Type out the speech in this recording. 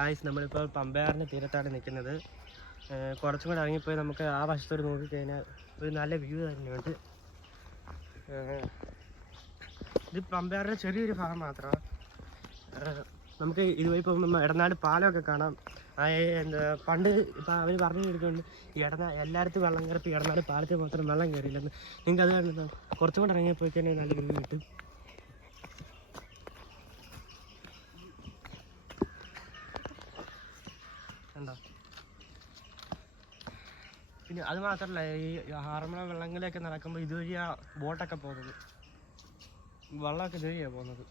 Guys നമ്മളിപ്പോൾ പമ്പയാറിൻ്റെ തീരത്താണ് നിൽക്കുന്നത്. കുറച്ചും കൂടെ ഇറങ്ങിപ്പോയി നമുക്ക് ആ വശത്തോട് നോക്കിക്കഴിഞ്ഞാൽ ഒരു നല്ല വ്യൂ തന്നെയുണ്ട്. ഇത് പമ്പയാറിൻ്റെ ചെറിയൊരു ഭാഗം മാത്രമാണ്. നമുക്ക് ഇതുവഴി പോകുമ്പോൾ ഇടനാട് പാലമൊക്കെ കാണാം. എന്താ പണ്ട് ഇപ്പം അവർ പറഞ്ഞു കൊടുക്കുന്നുണ്ട് എല്ലായിടത്തും വെള്ളം കയറിപ്പോൾ ഇടനാട് പാലത്തിൽ മാത്രം വെള്ളം കയറിയില്ലെന്ന്. നിങ്ങൾക്ക് അത് കണ്ടോ, കുറച്ചും കൂടെ ഇറങ്ങിപ്പോയി കഴിഞ്ഞാൽ നല്ല വ്യൂ കിട്ടും. കണ്ടോ? പിന്നെ അത് മാത്രമല്ല, ഈ ആറന്മുള വെള്ളങ്ങളിലൊക്കെ നടക്കുമ്പോൾ ഇതുവഴിയാണ് ബോട്ടൊക്കെ പോകുന്നത്. വെള്ളമൊക്കെ ഇതുവഴിയാണ് പോകുന്നത്.